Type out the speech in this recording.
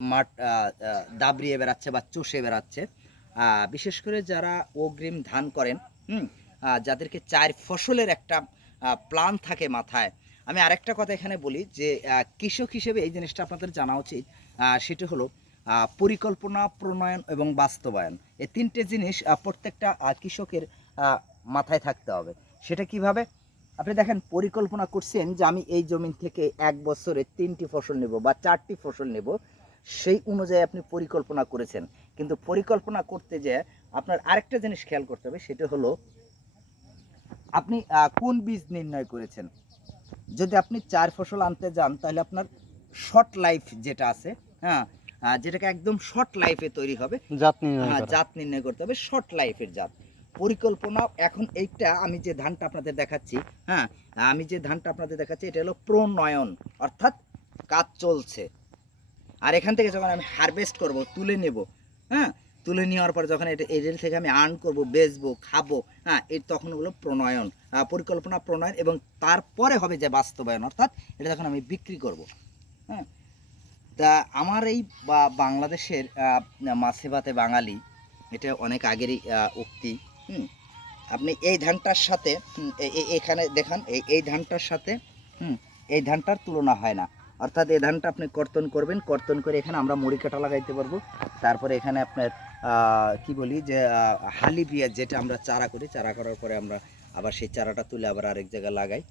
মাঠ দাবড়িয়ে বেড়াচ্ছে বা চষে বেড়াচ্ছে। বিশেষ করে যারা অগ্রিম ধান করেন, হুম যাদেরকে চার ফসলের একটা প্ল্যান থাকে মাথায়। আমি আরেকটা কথা এখানে বলি যে কৃষক হিসেবে এই জিনিসটা আপনাদের জানা উচিত। সেটা হলো পরিকল্পনা, প্রণয়ন এবং বাস্তবায়ন। এই তিনটে জিনিস প্রত্যেকটা কৃষকের মাথায় থাকতে হবে। সেটা কীভাবে? আপনি দেখেন, পরিকল্পনা করছেন যে আমি এই জমিন থেকে এক বছরে তিনটি ফসল নেব বা চারটি ফসল নেব। সেই অনুযায়ী আপনি পরিকল্পনা করেছেন। কিন্তু পরিকল্পনা করতে যে আপনার আরেকটা জিনিস খেয়াল করতে হবে সেটা হলো আপনি কোন বীজ নির্ণয় করেছেন? যদি আপনি চার ফসল আনতে যান তাহলে আপনার শর্ট লাইফ যেটা আছে হ্যাঁ যেটাকে একদম শর্ট লাইফে তৈরি হবে জাত নির্ণয় হ্যাঁ জাত নির্ণয় করতে হবে শর্ট লাইফের জাত। পরিকল্পনা এখন এইটা আমি যে ধানটা আপনাদের দেখাচ্ছি হ্যাঁ আমি যে ধানটা আপনাদের দেখাচ্ছি এটা হলো প্রণয়ন অর্থাৎ কাজ চলছে। আর এখান থেকে যখন আমি হারভেস্ট করব, তুলে নেব হ্যাঁ? তুলে নেওয়ার পর যখন এটা এদের থেকে আমি আর্ন করব, বেচবো, খাব হ্যাঁ এর তখন হলো প্রণয়ন পরিকল্পনা প্রণয়ন এবং তারপরে হবে যে বাস্তবায়ন, অর্থাৎ এটা যখন আমি বিক্রি করব হ্যাঁ? তা আমার এই বা, বাংলাদেশের মাছে ভাতে বাঙালি, এটা অনেক আগেরই উক্তি, হুম? আপনি এই ধানটার সাথে এখানে দেখান এই ধানটার সাথে, হুম, এই ধানটার তুলনা হয় না। অর্থাৎ এ ধানটা আপনি কর্তন করবেন, কর্তন করে এখানে আমরা মুড়ি কাটা লাগাইতে পারব। তারপরে এখানে আপনার কি বলি যে হালি বিয়া যেটা আমরা চারা করি, চারা করার পরে আমরা আবার সেই চারাটা তুলে আবার আরেক জায়গায় লাগাই।